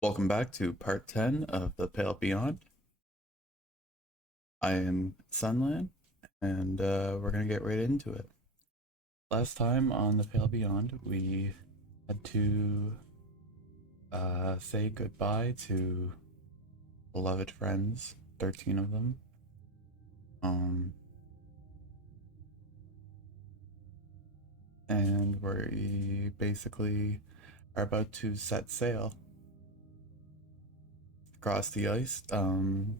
Welcome back to part 10 of the Pale Beyond. I am Sunlan, and we're going to get right into it. Last time on the Pale Beyond, we had to say goodbye to beloved friends, 13 of them. And we basically are about to set sail across the ice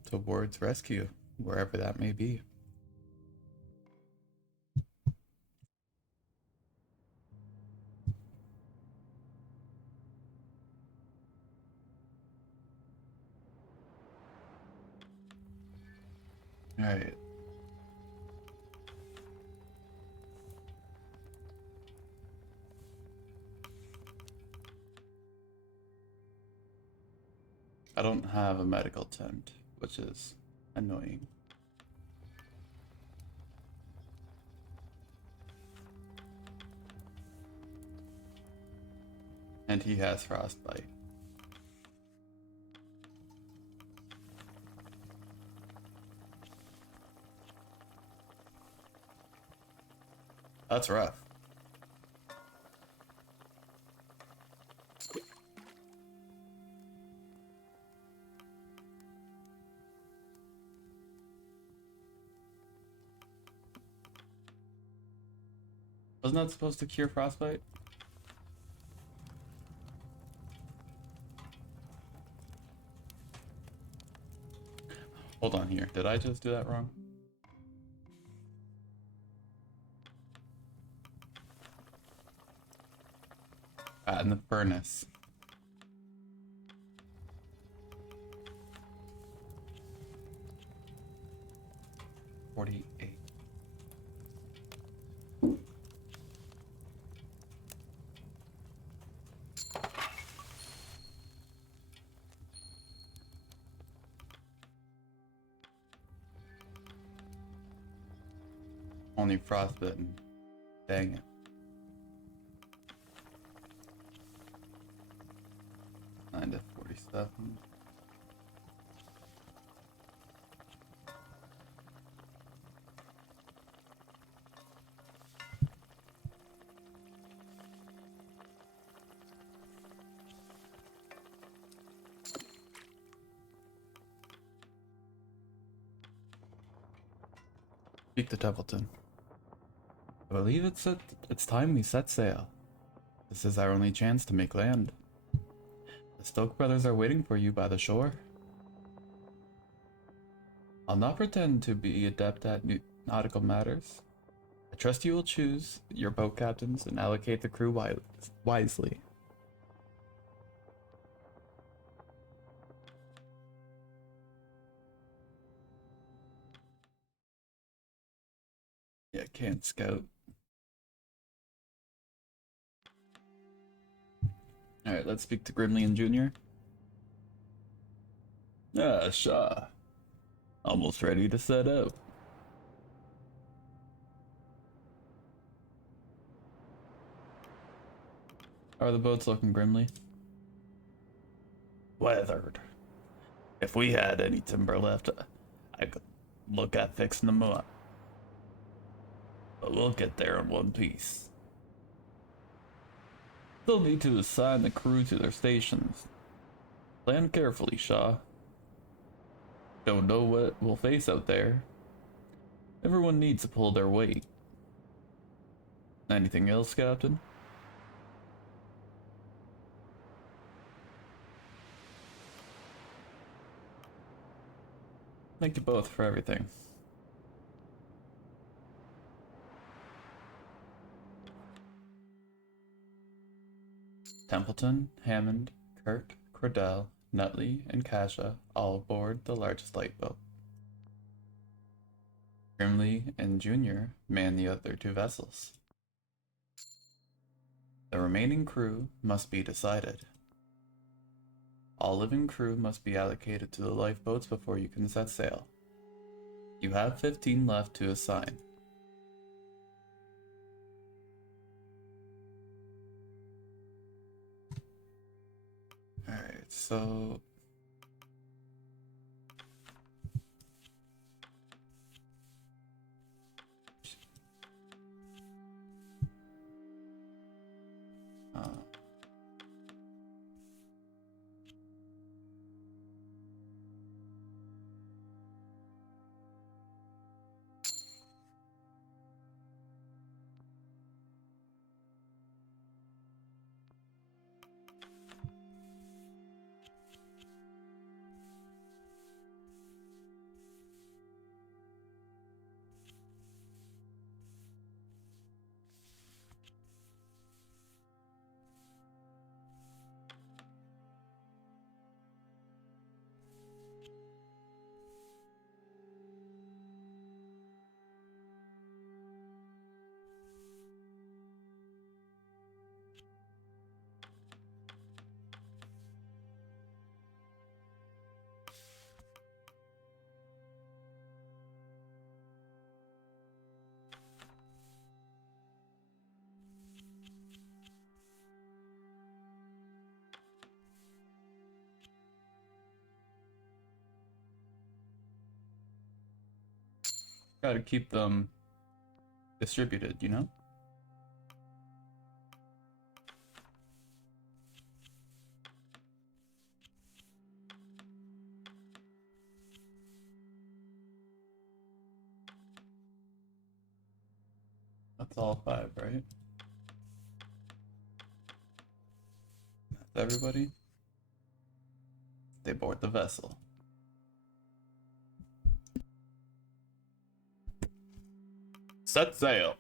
towards rescue, wherever that may be. All right. I don't have a medical tent, which is annoying. And he has frostbite. That's rough. Wasn't that supposed to cure frostbite? Hold on here. Did I just do that wrong? In the furnace. 48. Only frostbitten. Dang it. 9 to 47. Speak to Templeton. I believe it's time we set sail. This is our only chance to make land. The Stoke brothers are waiting for you by the shore. I'll not pretend to be adept at nautical matters. I trust you will choose your boat captains and allocate the crew wisely. Yeah, can't scout. Alright, let's speak to Grimley and Jr. Ah, Shaw. Almost ready to set out. How are the boats looking, Grimley? Weathered. If we had any timber left, I could look at fixing them up. But we'll get there in one piece. Still need to assign the crew to their stations. Plan carefully, Shaw. Don't know what we'll face out there. Everyone needs to pull their weight. Anything else, Captain? Thank you both for everything. Templeton, Hammond, Kirk, Cordell, Nutley, and Kasha all aboard the largest lifeboat. Grimley and Junior man the other two vessels. The remaining crew must be decided. All living crew must be allocated to the lifeboats before you can set sail. You have 15 left to assign. Alright, so gotta keep them distributed, you know? That's all 5, right? That's everybody. They board the vessel. Set sail!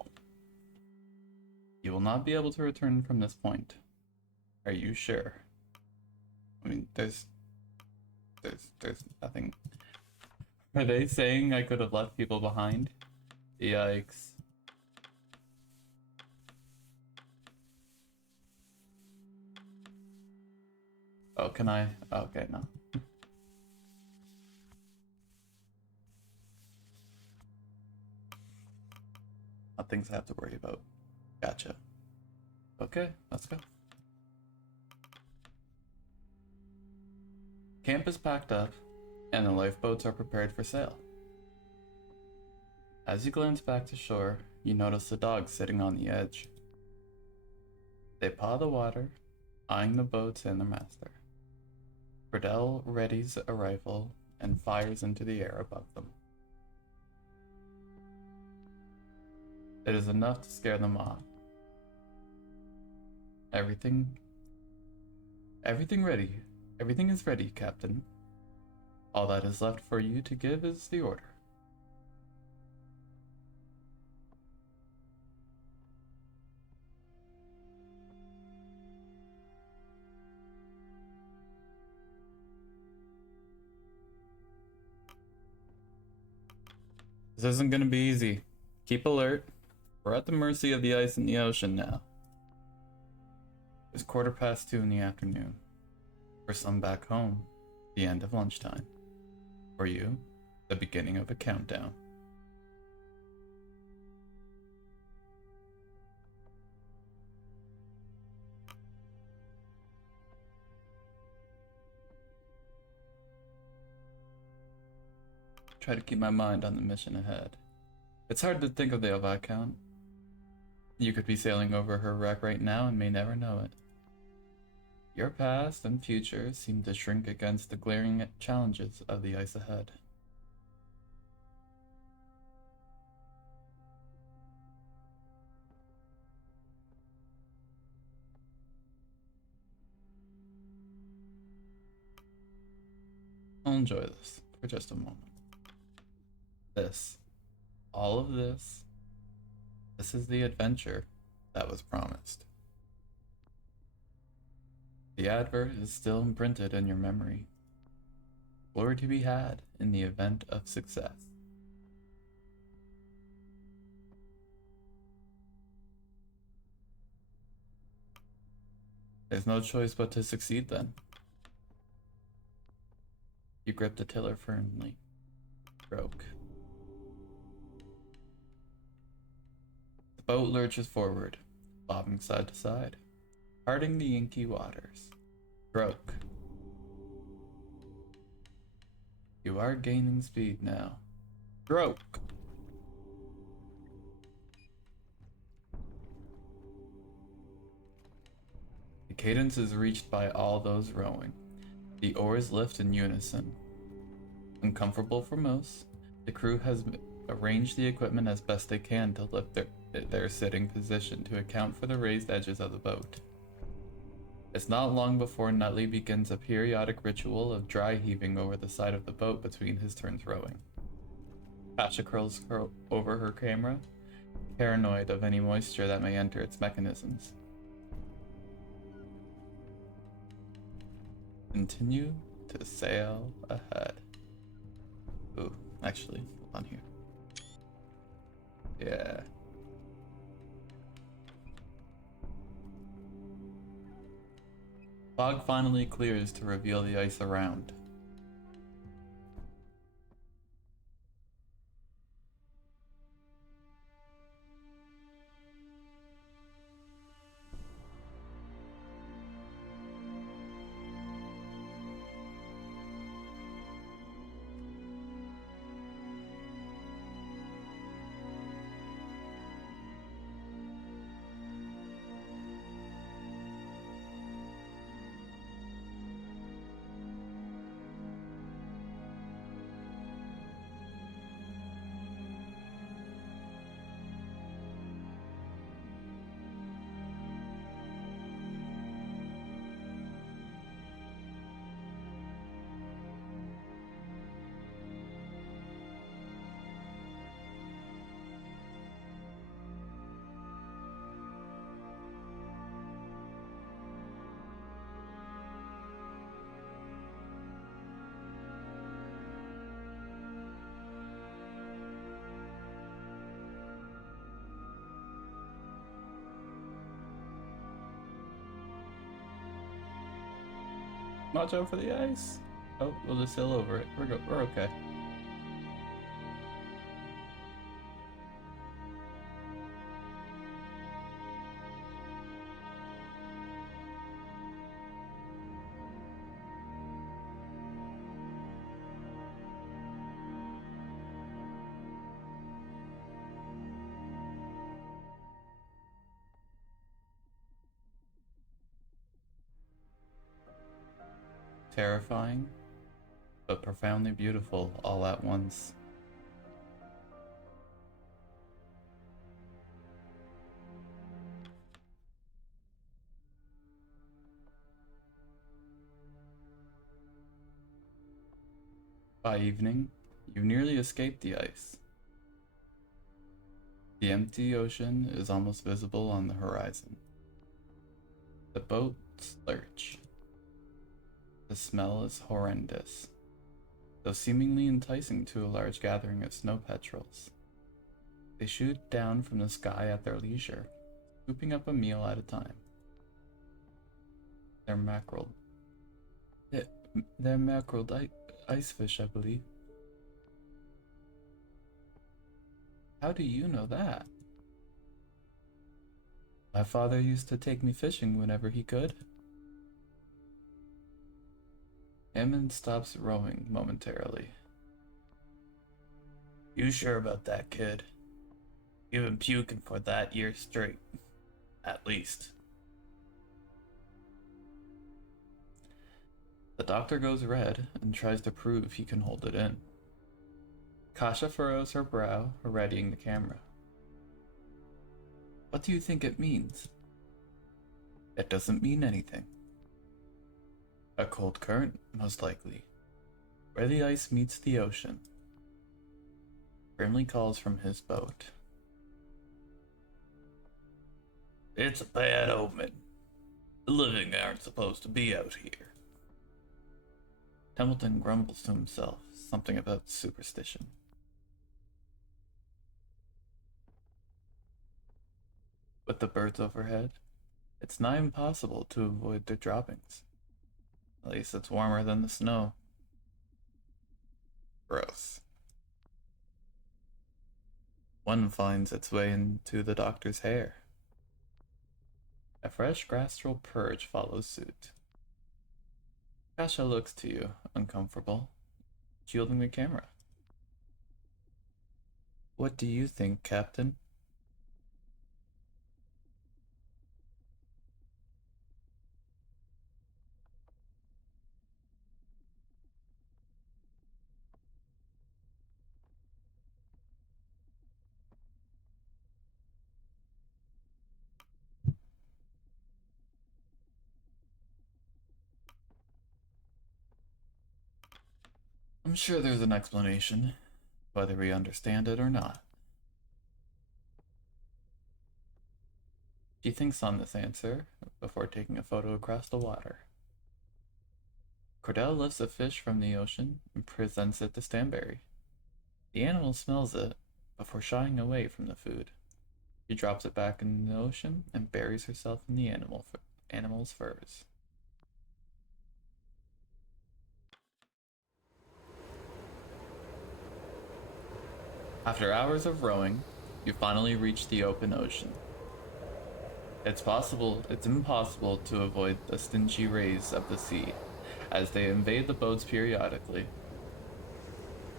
You will not be able to return from this point. Are you sure? I mean, there's nothing. Are they saying I could have left people behind? Yikes. Oh, can I? Okay, no. Not things I have to worry about. Gotcha. Okay, let's go. Camp is packed up, and the lifeboats are prepared for sail. As you glance back to shore, you notice the dogs sitting on the edge. They paw the water, eyeing the boats and their master. Friedel readies a rifle and fires into the air above them. It is enough to scare them off. Everything ready. Everything is ready, Captain. All that is left for you to give is the order. This isn't gonna be easy. Keep alert. We're at the mercy of the ice in the ocean now. It's 2:15 in the afternoon. For some back home, the end of lunchtime. For you, the beginning of a countdown. Try to keep my mind on the mission ahead. It's hard to think of the Viscount. You could be sailing over her wreck right now and may never know it. Your past and future seem to shrink against the glaring challenges of the ice ahead. I'll enjoy this for just a moment. All of this is the adventure that was promised. The advert is still imprinted in your memory. Glory to be had in the event of success. There's no choice but to succeed then. You grip the tiller firmly. Broke. The boat lurches forward, bobbing side to side, parting the inky waters. Broke. You are gaining speed now. Stroke! The cadence is reached by all those rowing. The oars lift in unison. Uncomfortable for most, the crew has arranged the equipment as best they can to lift their sitting position to account for the raised edges of the boat. It's not long before Nutley begins a periodic ritual of dry heaving over the side of the boat between his turns rowing. Pasha curls over her camera, paranoid of any moisture that may enter its mechanisms. Continue to sail ahead. Ooh, actually, on here. Yeah. Fog finally clears to reveal the ice around. Watch out for the ice. Oh, we'll just sail over it. We're okay. Terrifying, but profoundly beautiful all at once. By evening, you've nearly escaped the ice. The empty ocean is almost visible on the horizon. The boats lurch. The smell is horrendous, though seemingly enticing to a large gathering of snow petrels. They shoot down from the sky at their leisure, scooping up a meal at a time. They're mackerel. They're mackerel ice fish, I believe. How do you know that? My father used to take me fishing whenever he could. Hammond stops rowing momentarily. You sure about that, kid? You've been puking for that year straight. At least. The doctor goes red and tries to prove he can hold it in. Kasha furrows her brow, readying the camera. What do you think it means? It doesn't mean anything. A cold current, most likely. Where the ice meets the ocean. Grimly calls from his boat. It's a bad omen. The living aren't supposed to be out here. Templeton grumbles to himself, something about superstition. With the birds overhead, it's nigh impossible to avoid their droppings. At least it's warmer than the snow. Gross. One finds its way into the doctor's hair. A fresh gastral purge follows suit. Kasha looks to you, uncomfortable. shielding the camera. What do you think, Captain? I'm sure there's an explanation, whether we understand it or not. She thinks on this answer before taking a photo across the water. Cordell lifts a fish from the ocean and presents it to Stanberry. The animal smells it before shying away from the food. She drops it back in the ocean and buries herself in the animal's furs. After hours of rowing, you finally reach the open ocean. It's impossible to avoid the stingy rays of the sea, as they invade the boats periodically.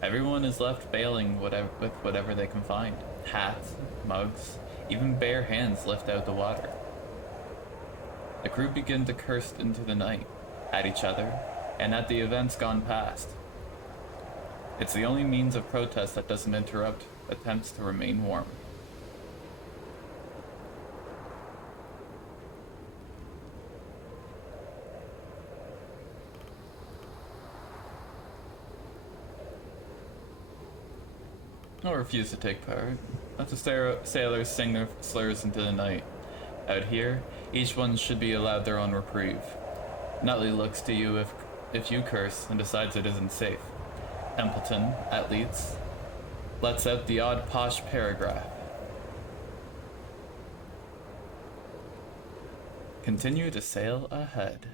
Everyone is left bailing with whatever they can find. Hats, mugs, even bare hands lift out the water. The crew begin to curse into the night, at each other, and at the events gone past. It's the only means of protest that doesn't interrupt attempts to remain warm. I'll refuse to take part. Let the sailors sing their slurs into the night. Out here, each one should be allowed their own reprieve. Nutley looks to you if you curse and decides it isn't safe. Templeton, at least, lets out the odd posh paragraph. Continue to sail ahead.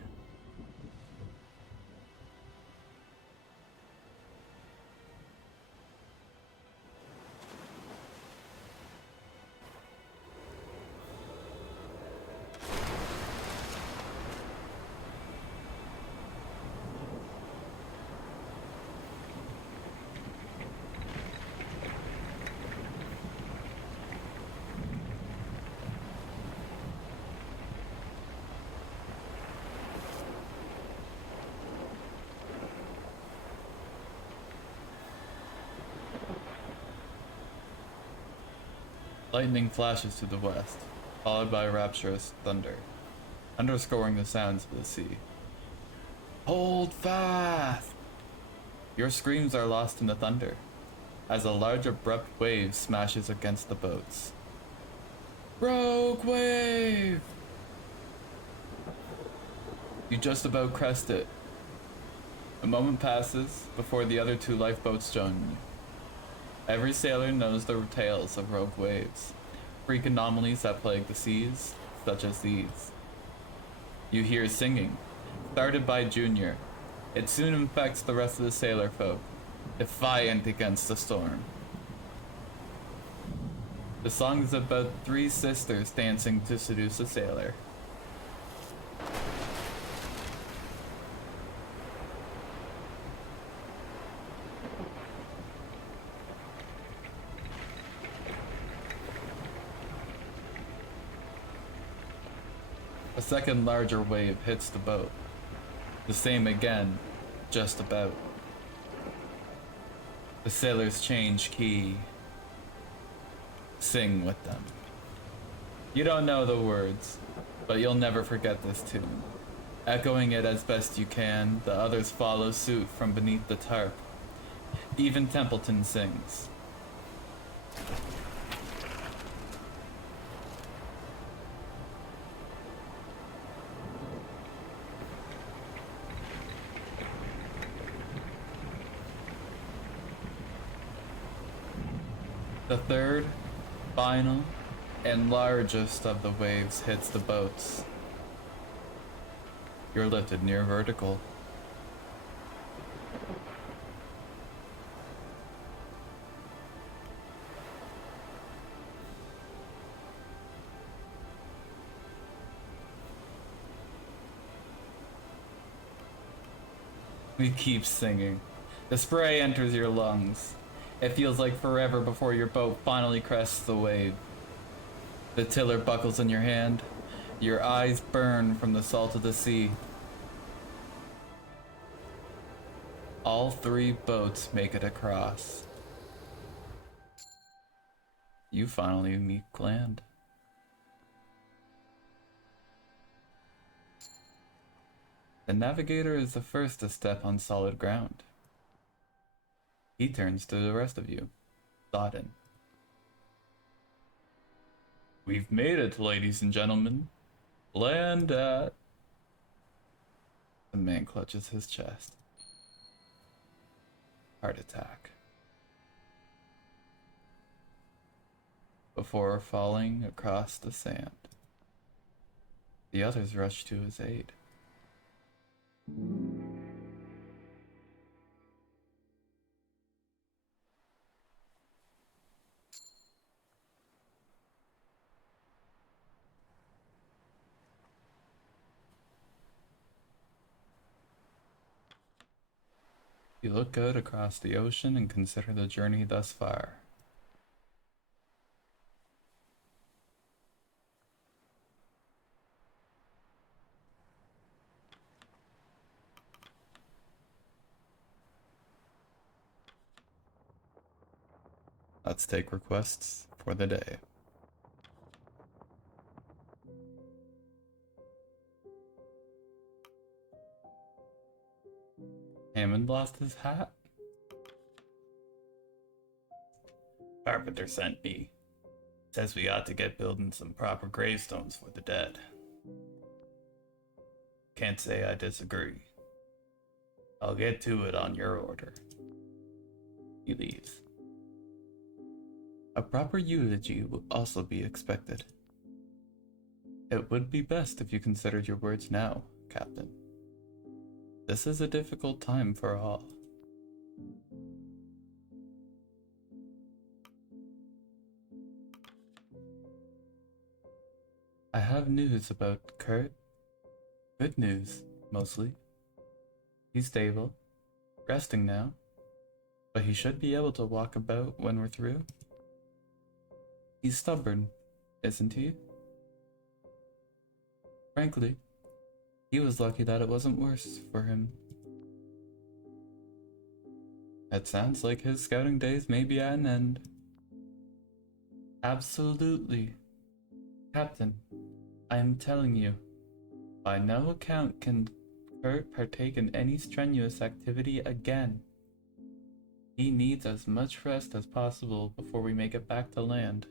Lightning flashes to the west, followed by rapturous thunder, underscoring the sounds of the sea. Hold fast! Your screams are lost in the thunder, as a large abrupt wave smashes against the boats. Rogue wave! You just about crest it. A moment passes before the other two lifeboats join you. Every sailor knows the tales of rogue waves, freak anomalies that plague the seas, such as these. You hear singing, started by Junior. It soon infects the rest of the sailor folk, defiant against the storm. The song is about three sisters dancing to seduce a sailor. A second larger wave hits the boat. The same again, just about. The sailors change key. Sing with them. You don't know the words, but you'll never forget this tune. Echoing it as best you can, the others follow suit from beneath the tarp. Even Templeton sings. The third, final, and largest of the waves hits the boats. You're lifted near vertical. We keep singing. The spray enters your lungs. It feels like forever before your boat finally crests the wave. The tiller buckles in your hand. Your eyes burn from the salt of the sea. All 3 boats make it across. You finally meet land. The navigator is the first to step on solid ground. He turns to the rest of you, Sodden. We've made it, ladies and gentlemen. Land at... The man clutches his chest. Heart attack. Before falling across the sand. The others rush to his aid. You look out across the ocean and consider the journey thus far. Let's take requests for the day. Hammond lost his hat? Carpenter sent me. Says we ought to get building some proper gravestones for the dead. Can't say I disagree. I'll get to it on your order. He leaves. A proper eulogy will also be expected. It would be best if you considered your words now, Captain. This is a difficult time for all. I have news about Kurt. Good news, mostly. He's stable, resting now, but he should be able to walk about when we're through. He's stubborn, isn't he? Frankly, he was lucky that it wasn't worse for him. It sounds like his scouting days may be at an end. Absolutely. Captain, I am telling you, by no account can Kurt partake in any strenuous activity again. He needs as much rest as possible before we make it back to land.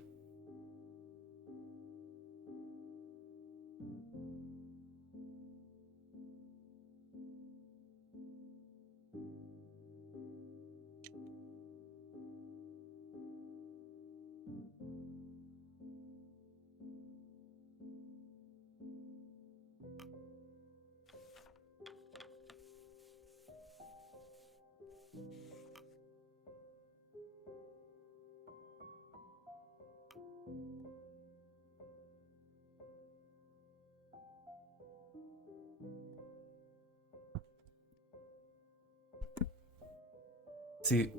See,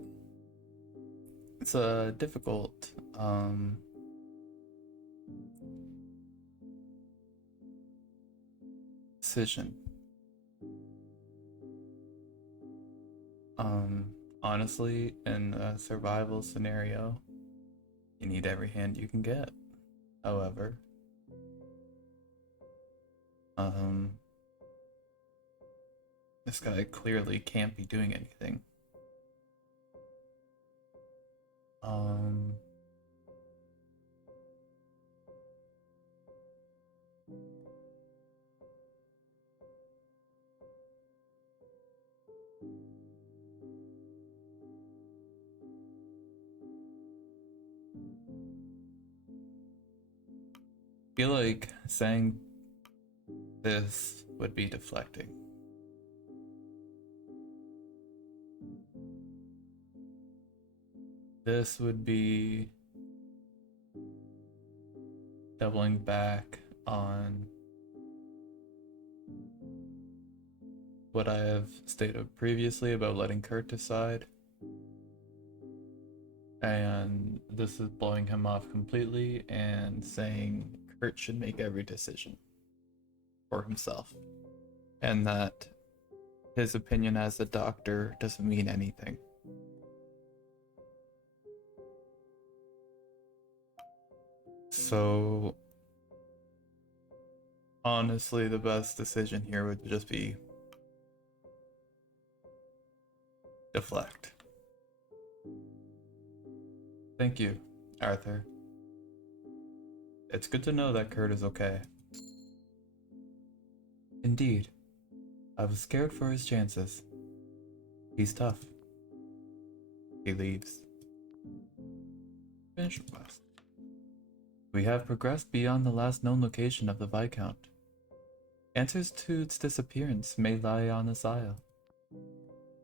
it's a difficult decision. Honestly, in a survival scenario, you need every hand you can get. However, this guy clearly can't be doing anything. Feel like saying this would be deflecting. This would be doubling back on what I have stated previously about letting Kurt decide. And this is blowing him off completely and saying Kurt should make every decision for himself. And that his opinion as a doctor doesn't mean anything. So, honestly, the best decision here would just be deflect. Thank you, Arthur. It's good to know that Kurt is okay. Indeed. I was scared for his chances. He's tough. He leaves. Finish request. We have progressed beyond the last known location of the Viscount. Answers to its disappearance may lie on this isle.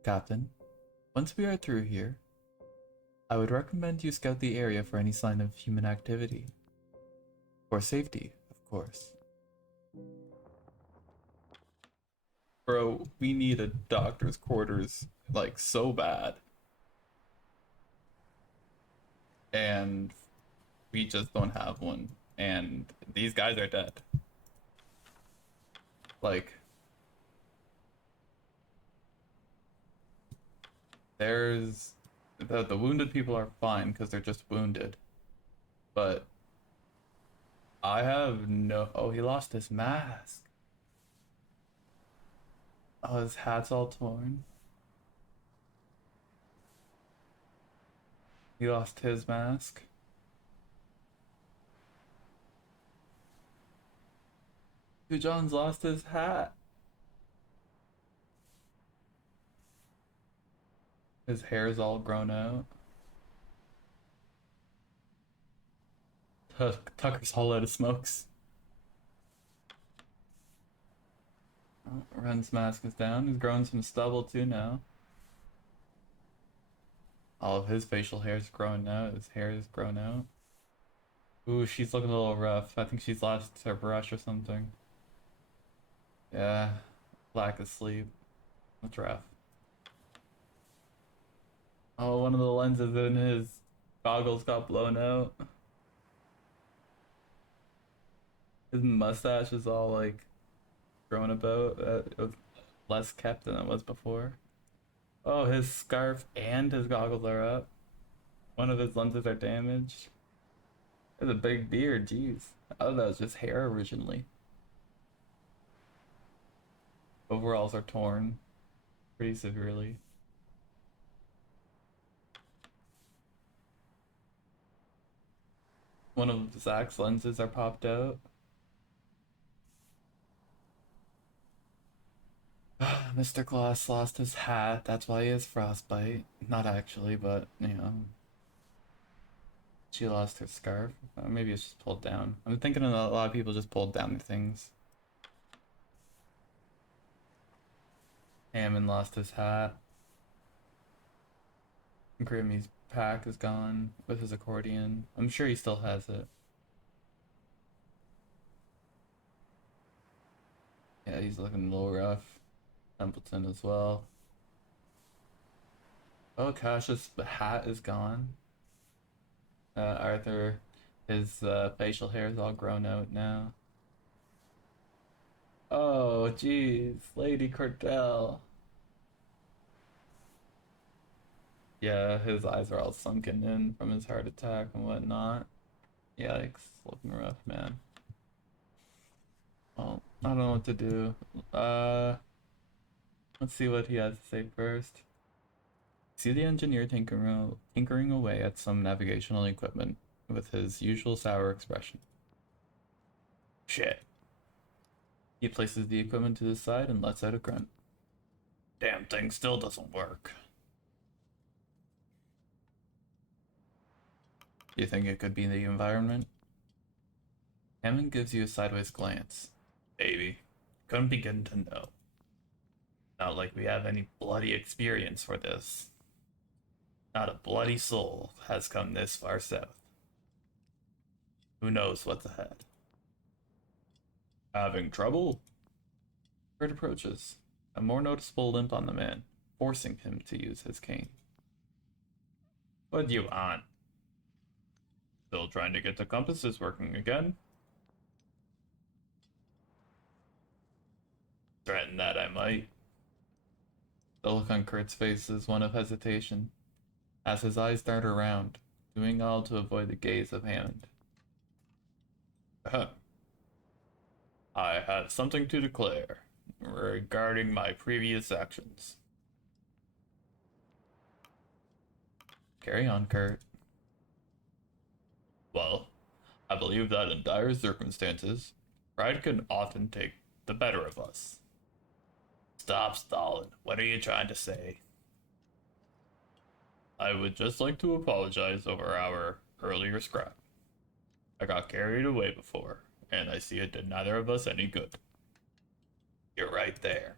Captain, once we are through here, I would recommend you scout the area for any sign of human activity. For safety, of course. Bro, we need a doctor's quarters, like, so bad. And we just don't have one. And these guys are dead. Like, there's... The wounded people are fine because they're just wounded. But I have no... Oh, he lost his mask. Oh, his hat's all torn. He lost his mask. Dude, John's lost his hat. His hair's all grown out. Tucker's all out of smokes. Oh, Ren's mask is down. He's growing some stubble too now. All of his facial hair is growing out. His hair is grown out. Ooh, she's looking a little rough. I think she's lost her brush or something. Yeah, lack of sleep. That's rough. Oh, one of the lenses in his goggles got blown out. His mustache is all like grown about. It was less kept than it was before. Oh, his scarf and his goggles are up. One of his lenses are damaged. He has a big beard, jeez. I thought that was just hair originally. Overalls are torn pretty severely. One of Zach's lenses are popped out. Mr. Glass lost his hat. That's why he has frostbite. Not actually, but, you know. She lost her scarf. Maybe it's just pulled down. I'm thinking a lot of people just pulled down their things. Hammond lost his hat. Grimmy's pack is gone with his accordion. I'm sure he still has it. Yeah, he's looking a little rough. Templeton as well. Oh, Kash's hat is gone. Arthur, his facial hair is all grown out now. Oh, jeez, Lady Cordell. Yeah, his eyes are all sunken in from his heart attack and whatnot. Yikes, looking rough, man. Well, I don't know what to do. Let's see what he has to say first. See the engineer tinkering away at some navigational equipment with his usual sour expression. Shit. He places the equipment to the side and lets out a grunt. Damn thing still doesn't work. You think it could be the environment? Hammond gives you a sideways glance. Maybe. Couldn't begin to know. Not like we have any bloody experience for this. Not a bloody soul has come this far south. Who knows what's ahead? Having trouble? Kurt approaches. a more noticeable limp on the man, forcing him to use his cane. What do you want? Still trying to get the compasses working again? Threaten that I might. The look on Kurt's face is one of hesitation, as his eyes dart around, doing all to avoid the gaze of Hammond. I have something to declare regarding my previous actions. Carry on, Kurt. Well, I believe that in dire circumstances, pride can often take the better of us. Stop stalling. What are you trying to say? I would just like to apologize over our earlier scrap. I got carried away before, and I see it did neither of us any good. You're right there.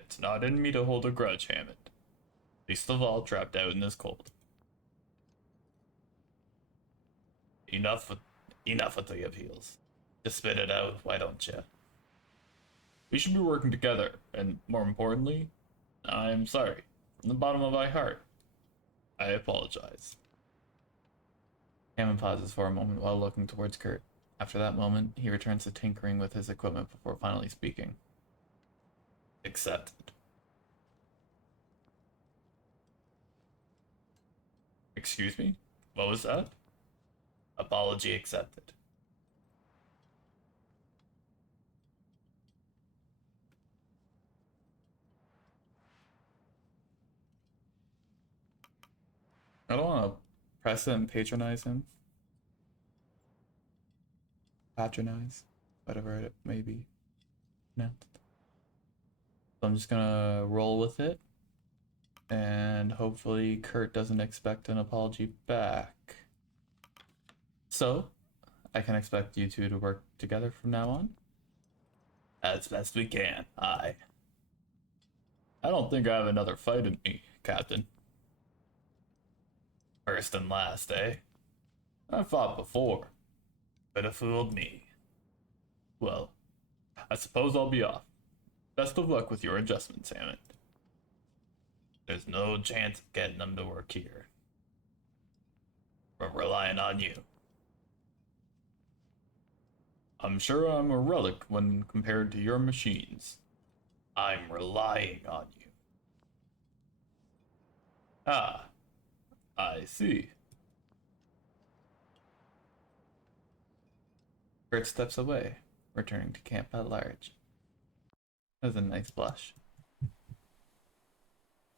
It's not in me to hold a grudge, Hammond. Least of all trapped out in this cold. Enough with the appeals. Just spit it out, why don't you? We should be working together, and more importantly, I'm sorry. From the bottom of my heart, I apologize. Hammond pauses for a moment while looking towards Kurt. After that moment, he returns to tinkering with his equipment before finally speaking. Accepted. Excuse me? What was that? Apology accepted. I don't want to press it and patronize him. Patronize, whatever it may be. No. So I'm just gonna roll with it. And hopefully Kurt doesn't expect an apology back. So, I can expect you two to work together from now on? As best we can, aye. I don't think I have another fight in me, Captain. First and last, eh? I fought before. Could have fooled me. Well, I suppose I'll be off. Best of luck with your adjustments, Hammond. There's no chance of getting them to work here. We're relying on you. I'm sure I'm a relic when compared to your machines. I'm relying on you. Ah, I see. Kurt steps away, returning to camp at large. That was a nice blush.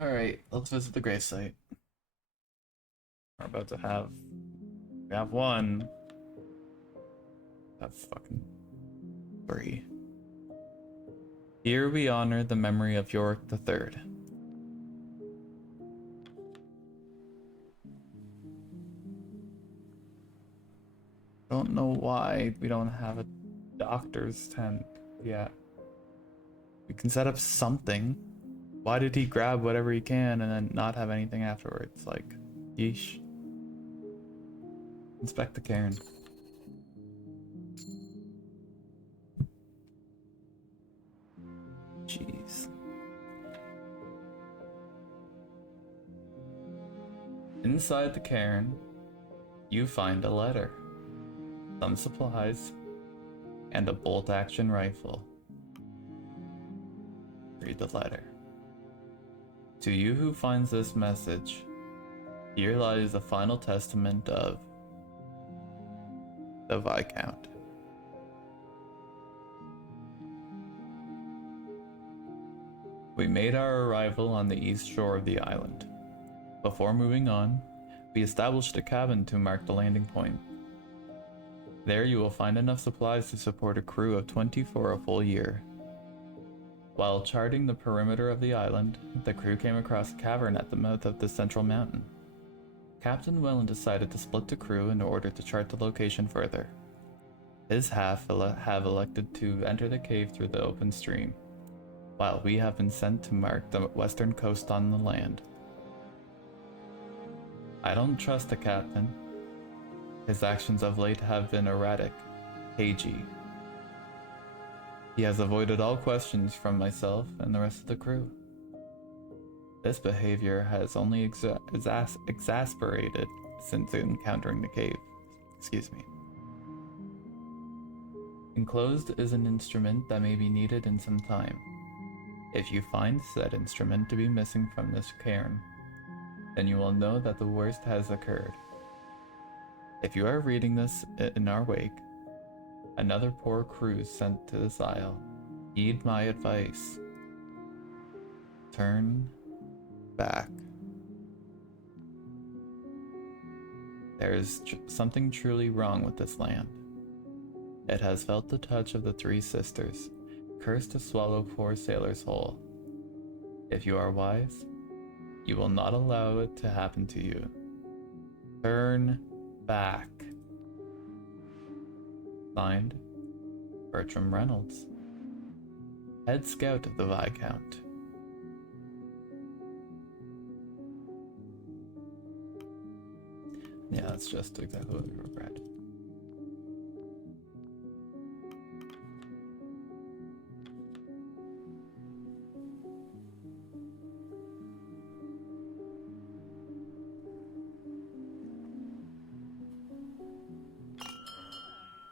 Alright, let's visit the gravesite. We're about to have... We have one. Have fucking 3. Here we honor the memory of Yorick III. Don't know why we don't have a doctor's tent yet. We can set up something. Why did he grab whatever he can and then not have anything afterwards? Like, yeesh. Inspect the cairn. Jeez. Inside the cairn, you find a letter, some supplies, and a bolt-action rifle. Read the letter. To you who finds this message, here lies the final testament of the Viscount. We made our arrival on the east shore of the island. Before moving on, we established a cabin to mark the landing point. There you will find enough supplies to support a crew of 20 for a full year. While charting the perimeter of the island, the crew came across a cavern at the mouth of the central mountain. Captain Whelan decided to split the crew in order to chart the location further. His half have elected to enter the cave through the open stream, while we have been sent to mark the western coast on the land. I don't trust the captain. His actions of late have been erratic, cagey. He has avoided all questions from myself and the rest of the crew. This behavior has only exasperated since encountering the cave. Excuse me. Enclosed is an instrument that may be needed in some time. If you find said instrument to be missing from this cairn, then you will know that the worst has occurred. If you are reading this in our wake, another poor crew sent to this isle, heed my advice. Turn back. There is something truly wrong with this land. It has felt the touch of the three sisters, cursed to swallow poor sailors whole. If you are wise, you will not allow it to happen to you. Turn back. Signed, Bertram Reynolds, head scout of the Viscount. Yeah, that's just exactly what we read.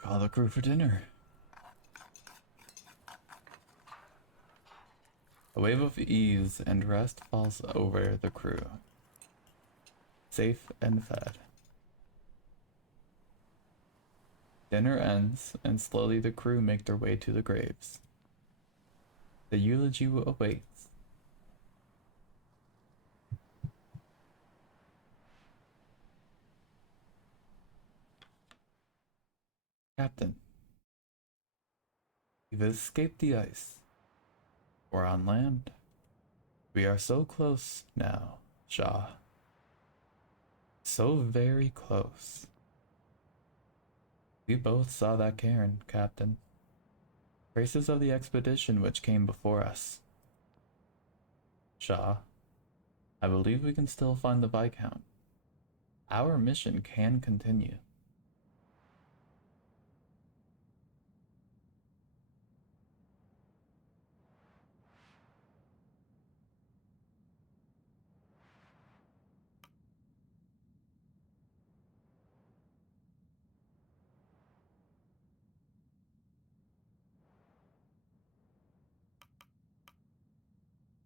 Call the crew for dinner. A wave of ease and rest falls over the crew. Safe and fed. Dinner ends, and slowly the crew make their way to the graves. The eulogy awaits. Captain, we've escaped the ice. We're on land. We are so close now, Shaw. So very close. We both saw that cairn, Captain. Traces of the expedition which came before us. Shaw, I believe we can still find the Viscount. Our mission can continue.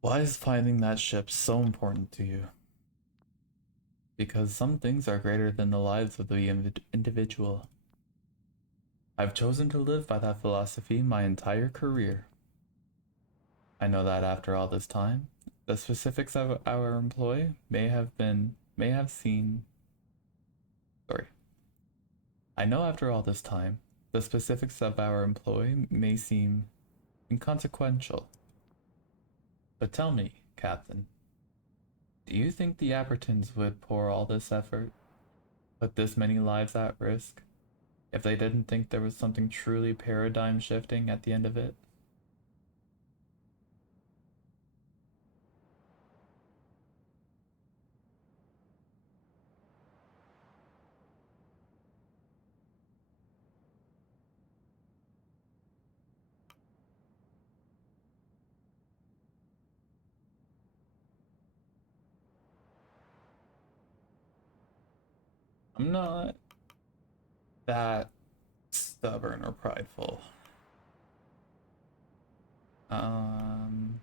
Why is finding that ship so important to you? Because some things are greater than the lives of the individual. I've chosen to live by that philosophy my entire career. I know that after all this time, the specifics of our employ I know after all this time, the specifics of our employ may seem inconsequential. But tell me, Captain, do you think the Appertons would pour all this effort, put this many lives at risk, if they didn't think there was something truly paradigm shifting at the end of it? I'm not that stubborn or prideful. I'm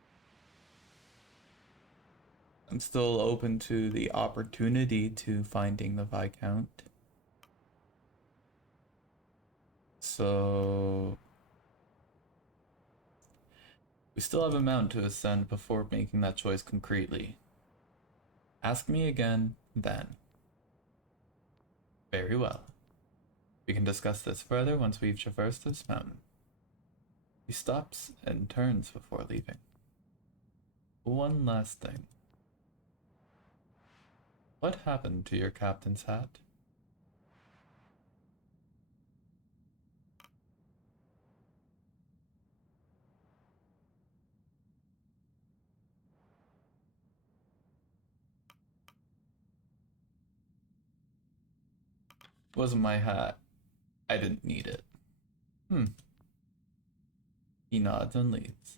still open to the opportunity to finding the Viscount. So we still have a mountain to ascend before making that choice concretely. Ask me again then. Very well. We can discuss this further once we've traversed this mountain. He stops and turns before leaving. One last thing. What happened to your captain's hat? Wasn't my hat. I didn't need it. He nods and leaves.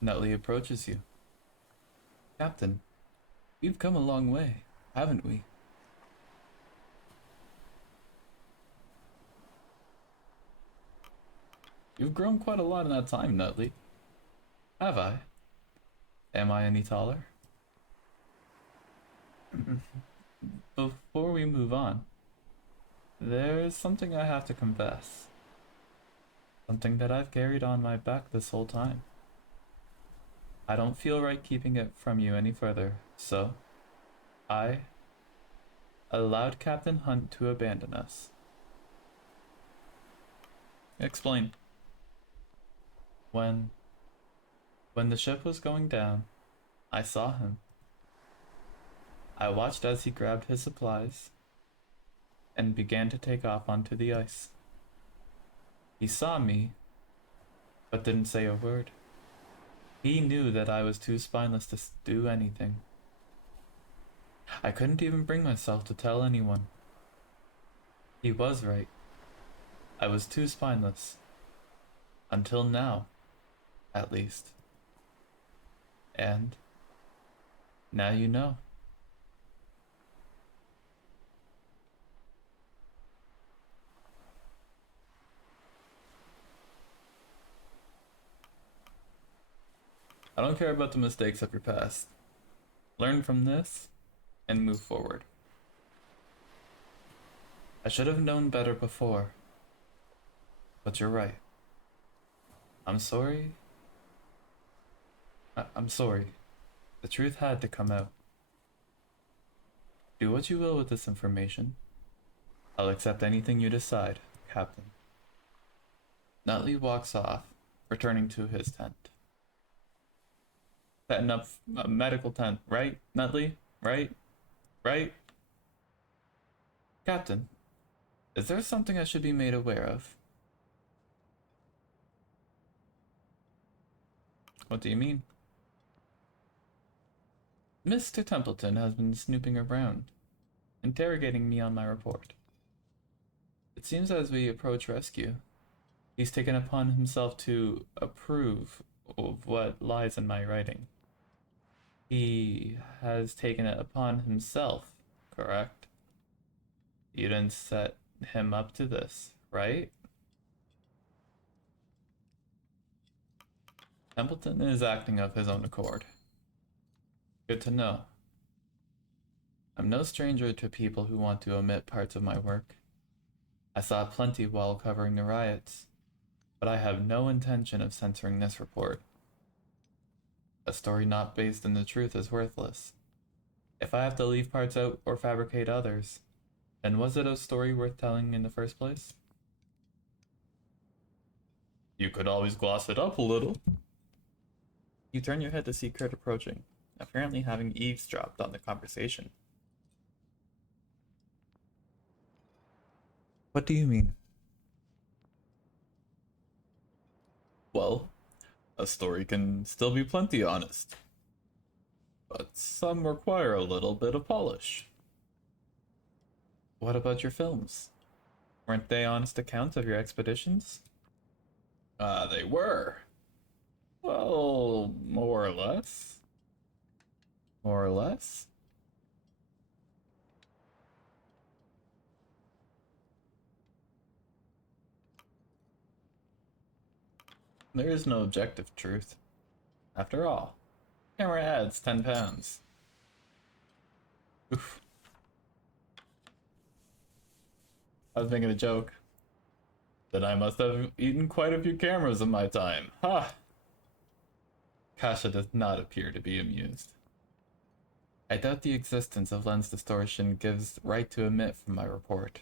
Nutley approaches you. Captain, we've come a long way, haven't we? You've grown quite a lot in that time, Nutley. Have I? Am I any taller? Before we move on, there's something I have to confess. Something that I've carried on my back this whole time. I don't feel right keeping it from you any further, so I allowed Captain Hunt to abandon us. Explain. When the ship was going down, I saw him. I watched as he grabbed his supplies and began to take off onto the ice. He saw me, but didn't say a word. He knew that I was too spineless to do anything. I couldn't even bring myself to tell anyone. He was right. I was too spineless. Until now, at least. And now you know. I don't care about the mistakes of your past. Learn from this and move forward. I should have known better before. But you're right. I'm sorry. I'm sorry. The truth had to come out. Do what you will with this information. I'll accept anything you decide, Captain. Nutley walks off, returning to his tent. Setting up a medical tent, right, Nutley? Right? Right? Captain, is there something I should be made aware of? What do you mean? Mr. Templeton has been snooping around, interrogating me on my report. It seems as we approach rescue, he's taken upon himself to approve of what lies in my writing. He has taken it upon himself, correct? You didn't set him up to this, right? Templeton is acting of his own accord. Good to know. I'm no stranger to people who want to omit parts of my work. I saw plenty while covering the riots, but I have no intention of censoring this report. A story not based in the truth is worthless. If I have to leave parts out or fabricate others, then was it a story worth telling in the first place? You could always gloss it up a little. You turn your head to see Kurt approaching, apparently having eavesdropped on the conversation. What do you mean? Well, a story can still be plenty honest, but some require a little bit of polish. What about your films? Weren't they honest accounts of your expeditions? They were. Well, more or less. More or less? There is no objective truth. After all, camera adds 10 pounds. Oof. I was making a joke. That I must have eaten quite a few cameras in my time. Ha! Kasha does not appear to be amused. I doubt the existence of lens distortion gives right to omit from my report.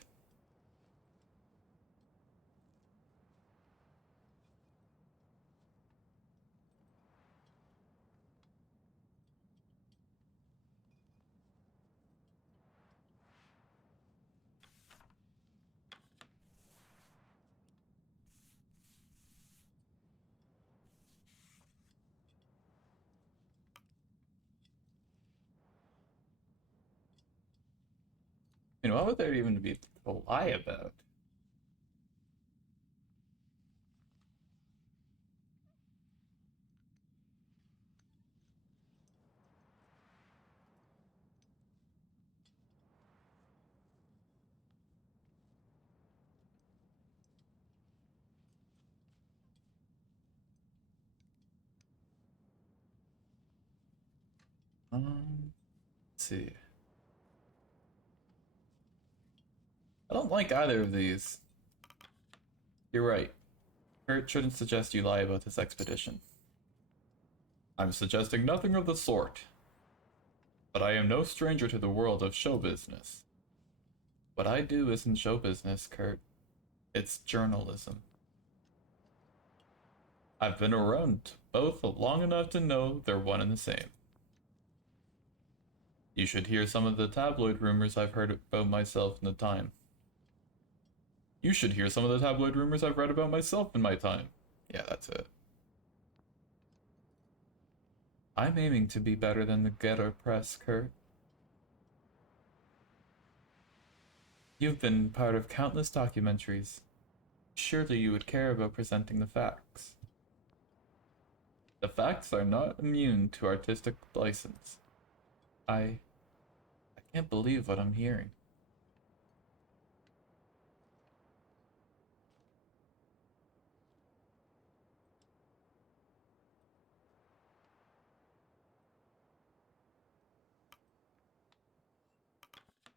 And what would there even be to lie about? Let's see. I don't like either of these. You're right. Kurt shouldn't suggest you lie about this expedition. I'm suggesting nothing of the sort. But I am no stranger to the world of show business. What I do isn't show business, Kurt. It's journalism. I've been around both long enough to know they're one and the same. You should hear some of the tabloid rumors I've heard about myself in the time. You should hear some of the tabloid rumors I've read about myself in my time. Yeah, that's it. I'm aiming to be better than the ghetto press, Kurt. You've been part of countless documentaries. Surely you would care about presenting the facts. The facts are not immune to artistic license. I can't believe what I'm hearing.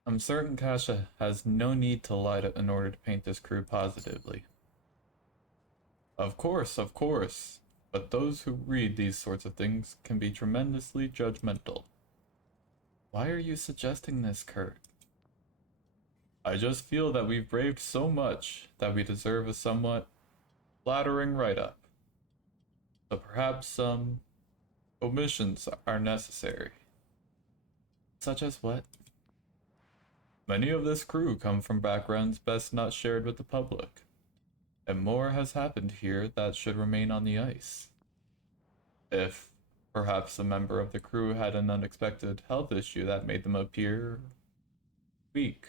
I'm certain Kasha has no need to lie in order to paint this crew positively. Of course. But those who read these sorts of things can be tremendously judgmental. Why are you suggesting this, Kurt? I just feel that we've braved so much that we deserve a somewhat flattering write-up. So perhaps some omissions are necessary. Such as what? Many of this crew come from backgrounds best not shared with the public, and more has happened here that should remain on the ice. If perhaps a member of the crew had an unexpected health issue that made them appear weak.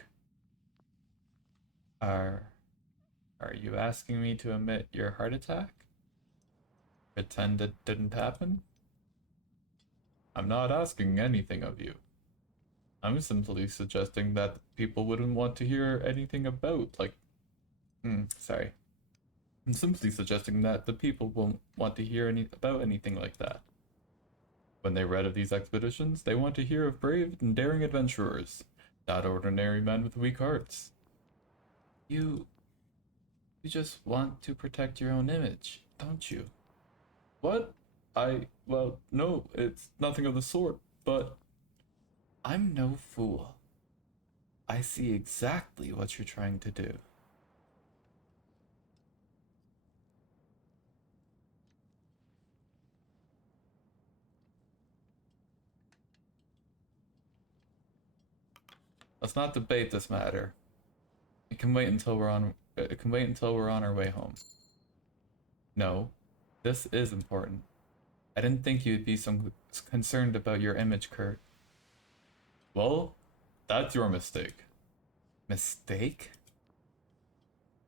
Are you asking me to admit your heart attack? Pretend it didn't happen? I'm not asking anything of you. I'm simply suggesting that people wouldn't want to hear anything about, like, sorry. I'm simply suggesting that the people won't want to hear about anything like that. When they read of these expeditions, they want to hear of brave and daring adventurers, not ordinary men with weak hearts. You just want to protect your own image, don't you? What? Well, no, it's nothing of the sort, but I'm no fool. I see exactly what you're trying to do. Let's not debate this matter. It can wait until we're on our way home. No, this is important. I didn't think you'd be so concerned about your image, Kurt. Well, that's your mistake. Mistake?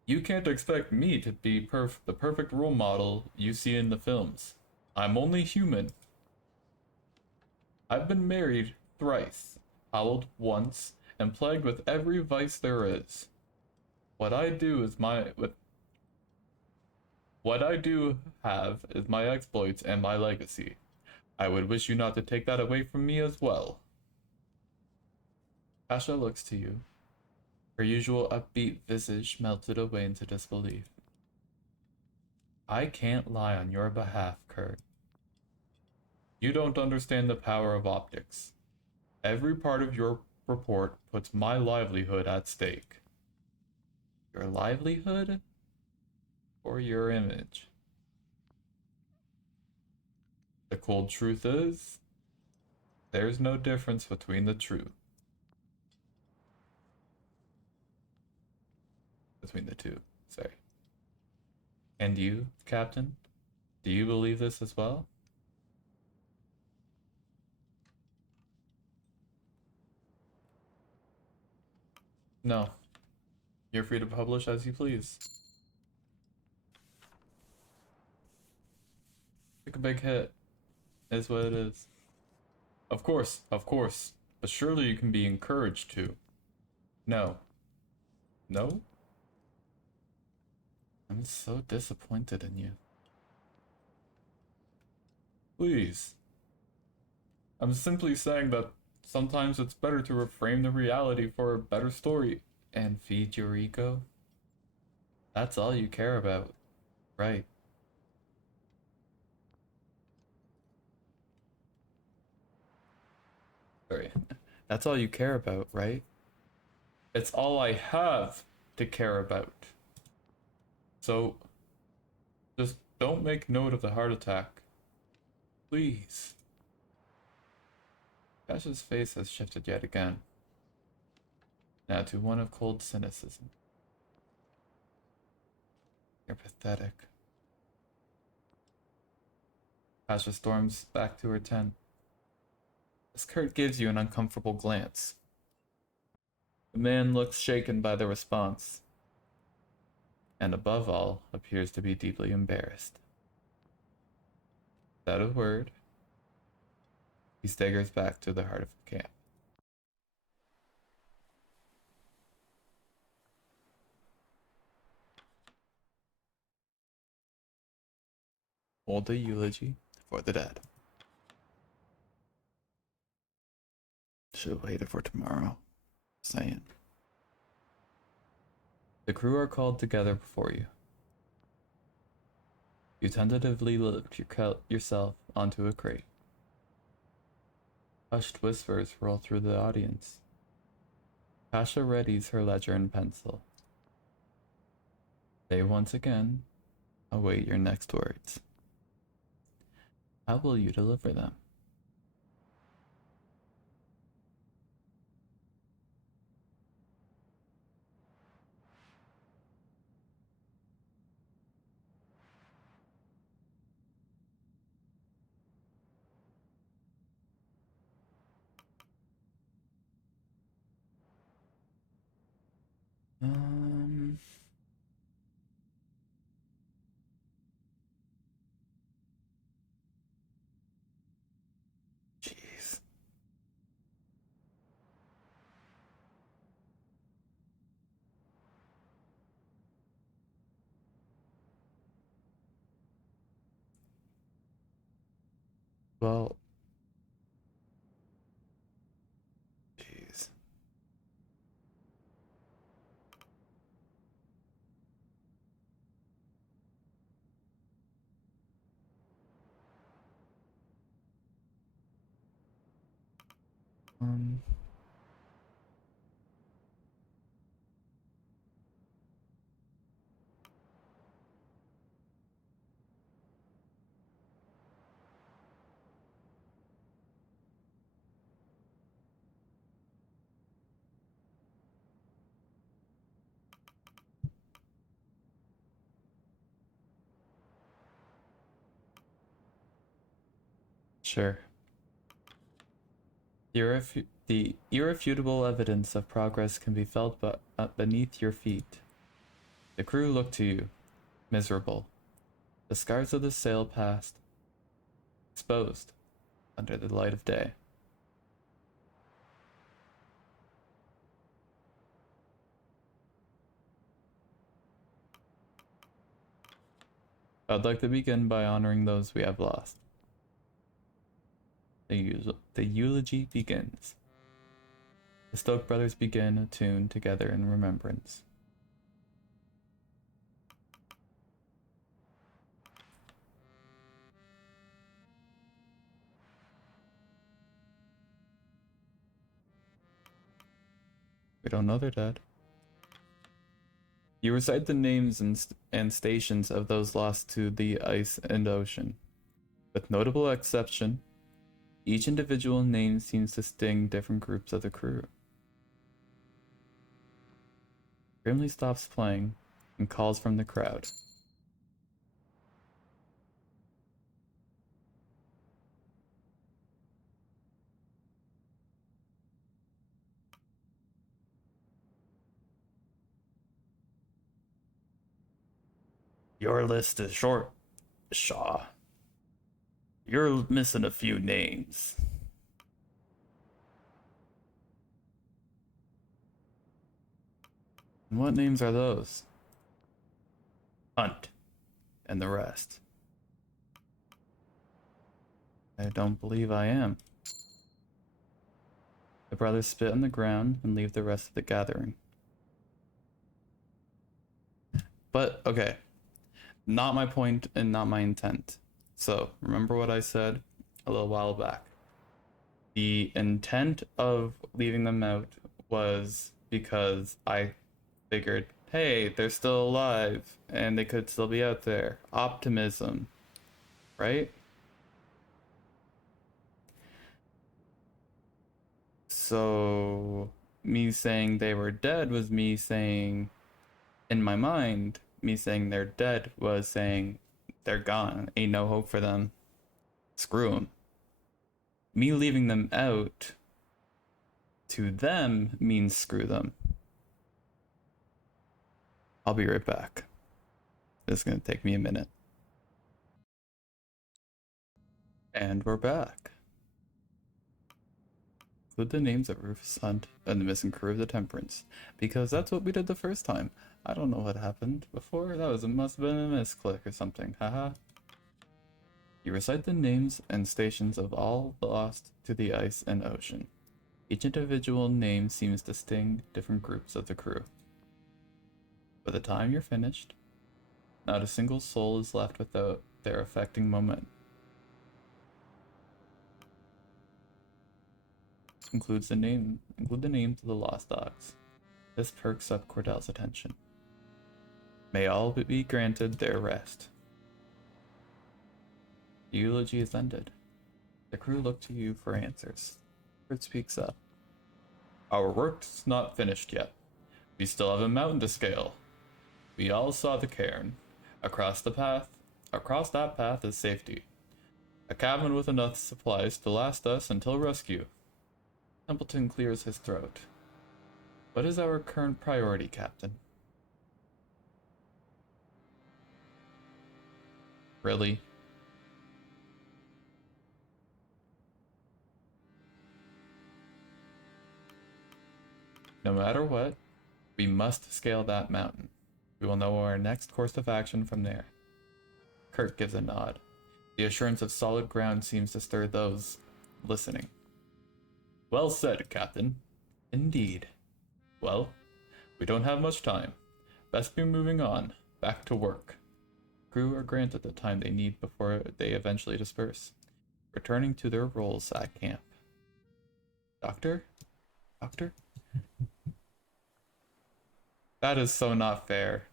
You can't expect me to be the perfect role model you see in the films. I'm only human. I've been married thrice, howled once, and plagued with every vice there is. What I do have is my exploits and my legacy. I would wish you not to take that away from me as well. Asha looks to you. Her usual upbeat visage melted away into disbelief. I can't lie on your behalf, Kurt. You don't understand the power of optics. Every part of your report puts my livelihood at stake. Your livelihood? Or your image? The cold truth is, there's no difference between the two. Sorry. And you, Captain? Do you believe this as well? No. You're free to publish as you please. Take a big hit. Is what it is. Of course, of course. But surely you can be encouraged to. No. No? I'm so disappointed in you. Please. I'm simply saying that sometimes it's better to reframe the reality for a better story and feed your ego. That's all you care about, right? Sorry. That's all you care about, right? It's all I have to care about. So, just don't make note of the heart attack. Please. Cash's face has shifted yet again. Now to one of cold cynicism. You're pathetic. Kasha storms back to her tent. As Kurt gives you an uncomfortable glance. The man looks shaken by the response, and above all, appears to be deeply embarrassed. Without a word, he staggers back to the heart of the camp. Hold a eulogy for the dead. Should have waited for tomorrow. Saying. The crew are called together before you. You tentatively lift yourself onto a crate. Hushed whispers roll through the audience. Kasha readies her ledger and pencil. They once again await your next words. How will you deliver them? Um, Jeez. Well, jeez. Um, sure. The irrefutable evidence of progress can be felt beneath your feet. The crew look to you, miserable. The scars of the sail past, exposed under the light of day. I'd like to begin by honoring those we have lost. The eulogy begins. The Stoke brothers begin a tune together in remembrance. We don't know they're dead. You recite the names and stations of those lost to the ice and ocean. With notable exception, each individual name seems to sting different groups of the crew. Grimly stops playing and calls from the crowd. Your list is short, Shaw. You're missing a few names. And what names are those? Hunt. And the rest? I don't believe I am. The brothers spit on the ground and leave the rest of the gathering. But, okay. Not my point and not my intent. So, remember what I said a little while back. The intent of leaving them out was because I figured, hey, they're still alive and they could still be out there. Optimism, right? So, me saying they were dead was me saying, in my mind, me saying they're dead was saying they're gone. Ain't no hope for them. Screw them. Me leaving them out to them means screw them. I'll be right back. This is going to take me a minute. And we're back. Include the names of Rufus Hunt and the missing crew of the Temperance, because that's what we did the first time. I don't know what happened before. Must have been a misclick or something. Haha. You recite the names and stations of all lost to the ice and ocean. Each individual name seems to sting different groups of the crew. By the time you're finished, not a single soul is left without their affecting moment. Include the names of the lost dogs. This perks up Cordell's attention. May all be granted their rest. The eulogy is ended. The crew look to you for answers. Kurt speaks up. Our work's not finished yet. We still have a mountain to scale. We all saw the cairn. Across that path is safety. A cabin with enough supplies to last us until rescue. Templeton clears his throat. What is our current priority, Captain? Really? No matter what, we must scale that mountain. We will know our next course of action from there. Kurt gives a nod. The assurance of solid ground seems to stir those listening. Well said, Captain. Indeed. Well, we don't have much time. Best be moving on. Back to work. Crew are granted the time they need before they eventually disperse, returning to their roles at camp. Doctor? Doctor? That is so not fair.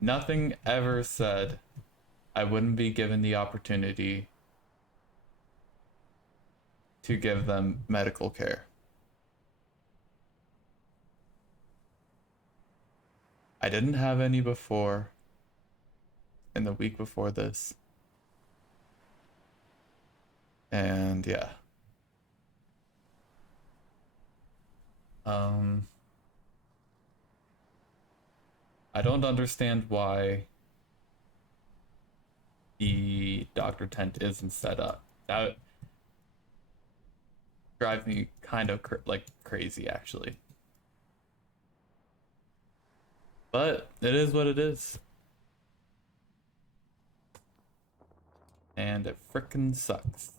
Nothing ever said I wouldn't be given the opportunity to give them medical care. I didn't have any before, in the week before this. And yeah. I don't understand why the doctor tent isn't set up. That drives me kind of crazy, actually. But it is what it is. And it frickin' sucks.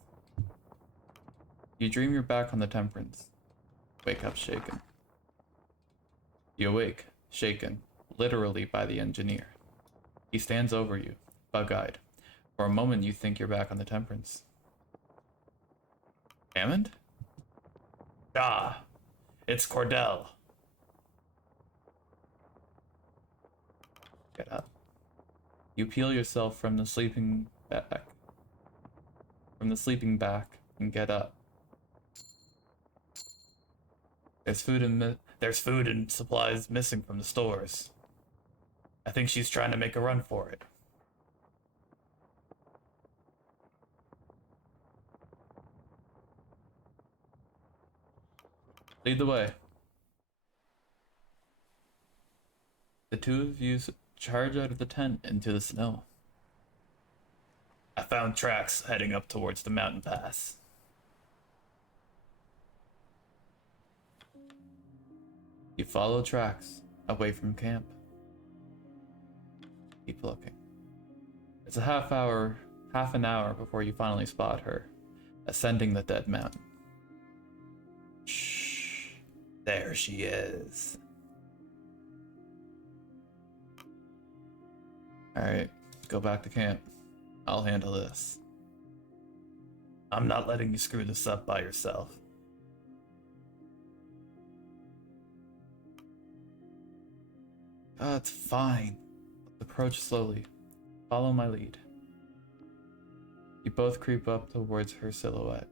You dream you're back on the Temperance. Wake up shaken. You awake, shaken, literally by the engineer. He stands over you, bug-eyed. For a moment you think you're back on the Temperance. Hammond? Ah, it's Cordell. Get up. You peel yourself from the sleeping back. And get up. There's food and supplies missing from the stores. I think she's trying to make a run for it. Lead the way. The two of you charge out of the tent into the snow. I found tracks heading up towards the mountain pass. You follow tracks away from camp. Keep looking. It's a half an hour before you finally spot her, ascending the dead mountain. Shh. There she is. Alright, go back to camp. I'll handle this. I'm not letting you screw this up by yourself. It's fine. Approach slowly. Follow my lead. You both creep up towards her silhouette.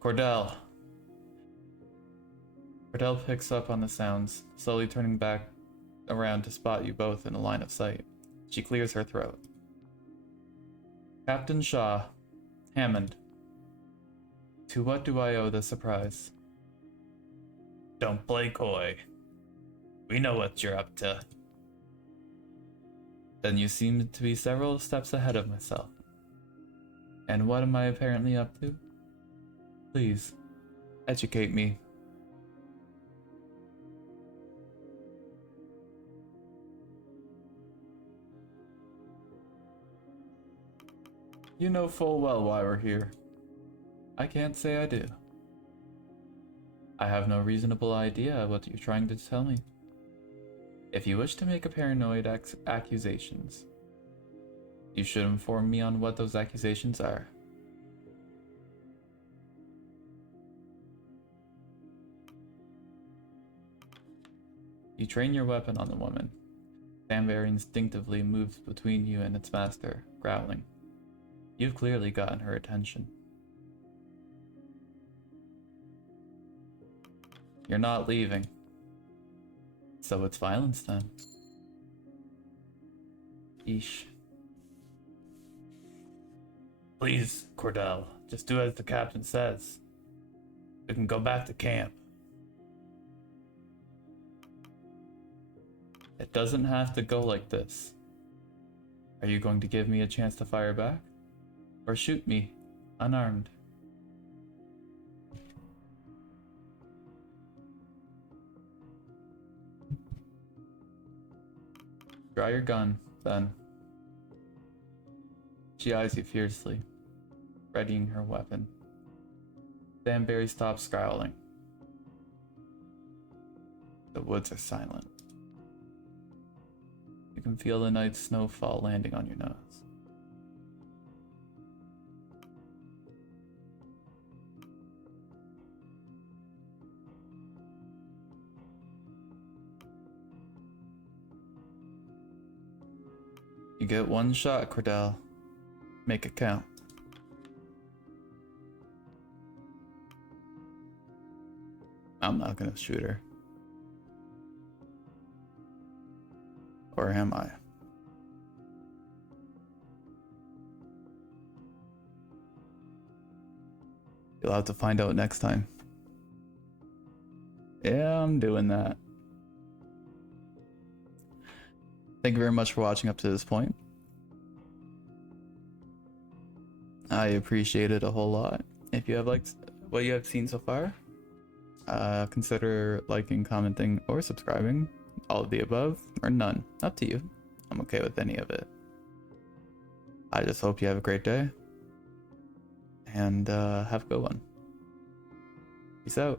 Cordell. Cordell picks up on the sounds, slowly turning back around to spot you both in a line of sight. She clears her throat. Captain Shaw, Hammond. To what do I owe this surprise? Don't play coy. We know what you're up to. Then you seem to be several steps ahead of myself. And what am I apparently up to? Please, educate me. You know full well why we're here. I can't say I do. I have no reasonable idea what you're trying to tell me. If you wish to make a paranoid accusations, you should inform me on what those accusations are. You train your weapon on the woman. Sambear instinctively moves between you and its master, growling. You've clearly gotten her attention. You're not leaving. So it's violence then. Eesh. Please, Cordell, just do as the captain says. We can go back to camp. It doesn't have to go like this. Are you going to give me a chance to fire back? Or shoot me, unarmed? Draw your gun, then. She eyes you fiercely, readying her weapon. Danbury stops scowling. The woods are silent. You can feel the night snowfall landing on your nose. You get one shot, Cordell. Make it count. I'm not gonna shoot her. Or am I? You'll have to find out next time. Yeah, I'm doing that. Thank you very much for watching up to this point. I appreciate it a whole lot. If you have liked what you have seen so far, consider liking, commenting, or subscribing. All of the above, or none. Up to you. I'm okay with any of it. I just hope you have a great day. And have a good one. Peace out.